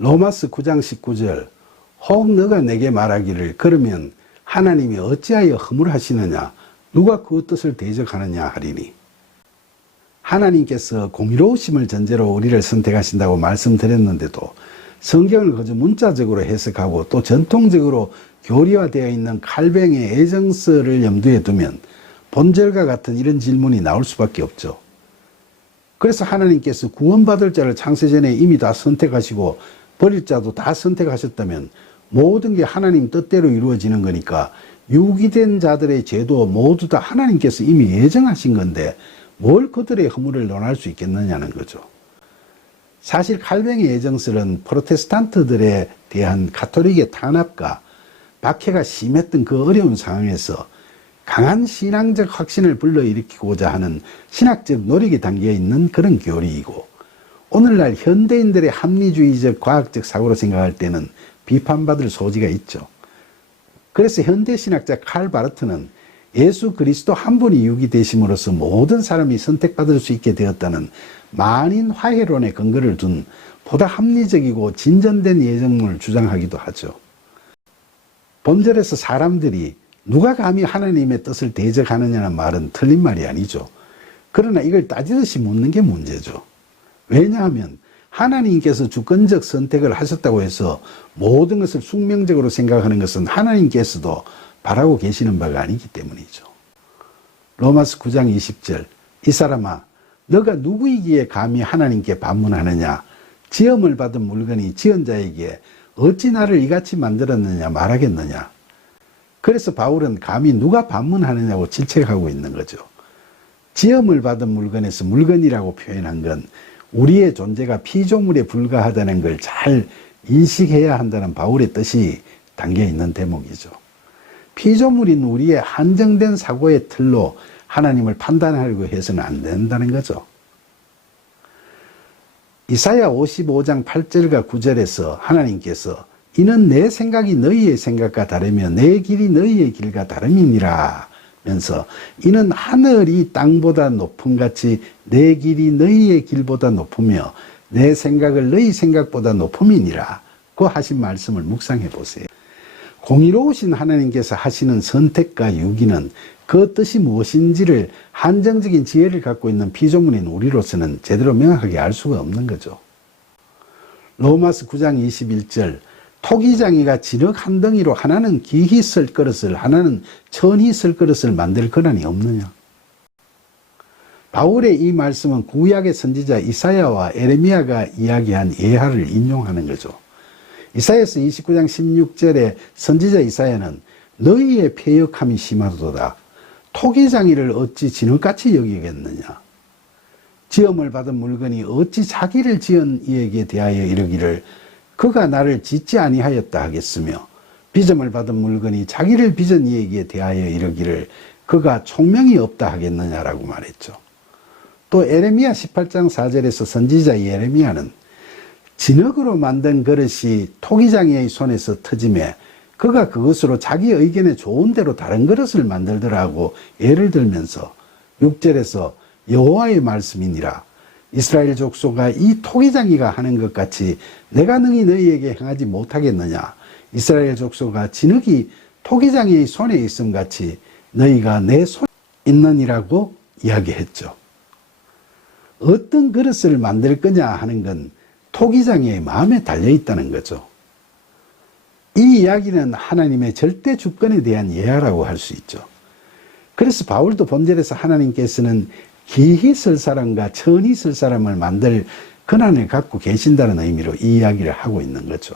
로마서 9장 19절 혹 너가 내게 말하기를 그러면 하나님이 어찌하여 허물하시느냐 누가 그 뜻을 대적하느냐 하리니. 하나님께서 공의로우심을 전제로 우리를 선택하신다고 말씀드렸는데도 성경을 그저 문자적으로 해석하고 또 전통적으로 교리화되어 있는 칼뱅의 애정서를 염두에 두면 본절과 같은 이런 질문이 나올 수밖에 없죠. 그래서 하나님께서 구원받을 자를 창세전에 이미 다 선택하시고 버릴 자도 다 선택하셨다면 모든 게 하나님 뜻대로 이루어지는 거니까 유기된 자들의 죄도 모두 다 하나님께서 이미 예정하신 건데 뭘 그들의 허물을 논할 수 있겠느냐는 거죠. 사실 칼뱅의 애정설은 프로테스탄트들에 대한 가톨릭의 탄압과 박해가 심했던 그 어려운 상황에서 강한 신앙적 확신을 불러일으키고자 하는 신학적 노력이 담겨 있는 그런 교리이고, 오늘날 현대인들의 합리주의적 과학적 사고로 생각할 때는 비판받을 소지가 있죠. 그래서 현대신학자 칼 바르트는 예수 그리스도 한 분이 유기되심으로써 모든 사람이 선택받을 수 있게 되었다는 만인 화해론의 근거를 둔 보다 합리적이고 진전된 예정론을 주장하기도 하죠. 본절에서 사람들이 누가 감히 하나님의 뜻을 대적하느냐는 말은 틀린 말이 아니죠. 그러나 이걸 따지듯이 묻는 게 문제죠. 왜냐하면 하나님께서 주권적 선택을 하셨다고 해서 모든 것을 숙명적으로 생각하는 것은 하나님께서도 바라고 계시는 바가 아니기 때문이죠. 로마서 9장 20절 이 사람아 너가 누구이기에 감히 하나님께 반문하느냐 지음을 받은 물건이 지은 자에게 어찌 나를 이같이 만들었느냐 말하겠느냐. 그래서 바울은 감히 누가 반문하느냐고 질책하고 있는 거죠. 지음을 받은 물건에서 물건이라고 표현한 건 우리의 존재가 피조물에 불과하다는 걸 잘 인식해야 한다는 바울의 뜻이 담겨 있는 대목이죠. 피조물인 우리의 한정된 사고의 틀로 하나님을 판단하려고 해서는 안 된다는 거죠. 이사야 55장 8절과 9절에서 하나님께서 이는 내 생각이 너희의 생각과 다르며 내 길이 너희의 길과 다름이니라 면서 이는 하늘이 땅보다 높음 같이 내 길이 너희의 길보다 높으며 내 생각을 너희 생각보다 높음이니라 그 하신 말씀을 묵상해 보세요. 공의로우신 하나님께서 하시는 선택과 유기는 그 뜻이 무엇인지를 한정적인 지혜를 갖고 있는 피조물인 우리로서는 제대로 명확하게 알 수가 없는 거죠. 로마서 9장 21절 토기장이가 진흙 한 덩이로 하나는 기히 쓸 그릇을 하나는 천히 쓸 그릇을 만들 권한이 없느냐. 바울의 이 말씀은 구약의 선지자 이사야와 에레미야가 이야기한 예화를 인용하는 거죠. 이사야서 29장 16절에 선지자 이사야는 너희의 패역함이 심하도다. 토기장이를 어찌 진흙같이 여기겠느냐. 지음을 받은 물건이 어찌 자기를 지은 이에게 대하여 이르기를 그가 나를 짓지 아니하였다 하겠으며 빚음을 받은 물건이 자기를 빚은 이에게 대하여 이르기를 그가 총명이 없다 하겠느냐라고 말했죠. 또 에레미야 18장 4절에서 선지자 예레미야는 진흙으로 만든 그릇이 토기장이의 손에서 터짐에 그가 그것으로 자기 의견에 좋은 대로 다른 그릇을 만들더라고 예를 들면서 6절에서 여호와의 말씀이니라 이스라엘 족속아 이 토기장이가 하는 것 같이 내가 능히 너희에게 행하지 못하겠느냐. 이스라엘 족속아 진흙이 토기장이의 손에 있음 같이 너희가 내 손에 있느니라고 이야기했죠. 어떤 그릇을 만들 거냐 하는 건 토기장이의 마음에 달려있다는 거죠. 이 이야기는 하나님의 절대 주권에 대한 예화라고 할 수 있죠. 그래서 바울도 본절에서 하나님께서는 기히 쓸 사람과 천히 쓸 사람을 만들 권한을 갖고 계신다는 의미로 이 이야기를 하고 있는 거죠.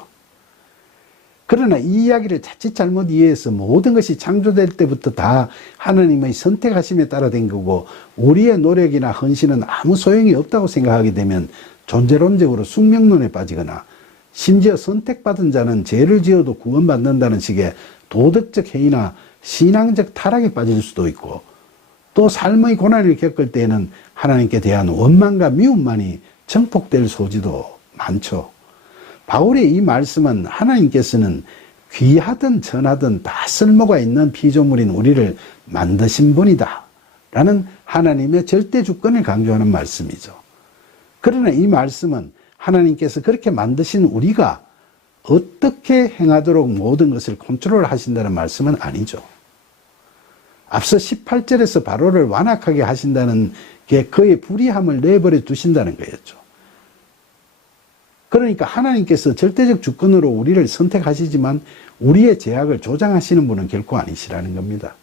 그러나 이 이야기를 자칫 잘못 이해해서 모든 것이 창조될 때부터 다 하나님의 선택하심에 따라 된 거고 우리의 노력이나 헌신은 아무 소용이 없다고 생각하게 되면 존재론적으로 숙명론에 빠지거나 심지어 선택받은 자는 죄를 지어도 구원받는다는 식의 도덕적 해이나 신앙적 타락에 빠질 수도 있고 또 삶의 고난을 겪을 때에는 하나님께 대한 원망과 미움만이 증폭될 소지도 많죠. 바울의 이 말씀은 하나님께서는 귀하든 천하든 다 쓸모가 있는 피조물인 우리를 만드신 분이다 라는 하나님의 절대 주권을 강조하는 말씀이죠. 그러나 이 말씀은 하나님께서 그렇게 만드신 우리가 어떻게 행하도록 모든 것을 컨트롤 하신다는 말씀은 아니죠. 앞서 18절에서 바로를 완악하게 하신다는 게 그의 불의함을 내버려 두신다는 거였죠. 그러니까 하나님께서 절대적 주권으로 우리를 선택하시지만 우리의 죄악을 조장하시는 분은 결코 아니시라는 겁니다.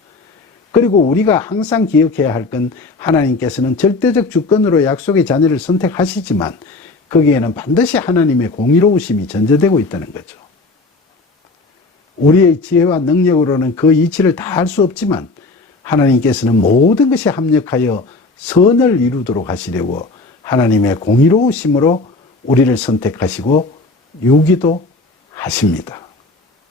그리고 우리가 항상 기억해야 할 건 하나님께서는 절대적 주권으로 약속의 자녀를 선택하시지만 거기에는 반드시 하나님의 공의로우심이 전제되고 있다는 거죠. 우리의 지혜와 능력으로는 그 이치를 다 할 수 없지만 하나님께서는 모든 것이 합력하여 선을 이루도록 하시려고 하나님의 공의로우심으로 우리를 선택하시고 유기도 하십니다.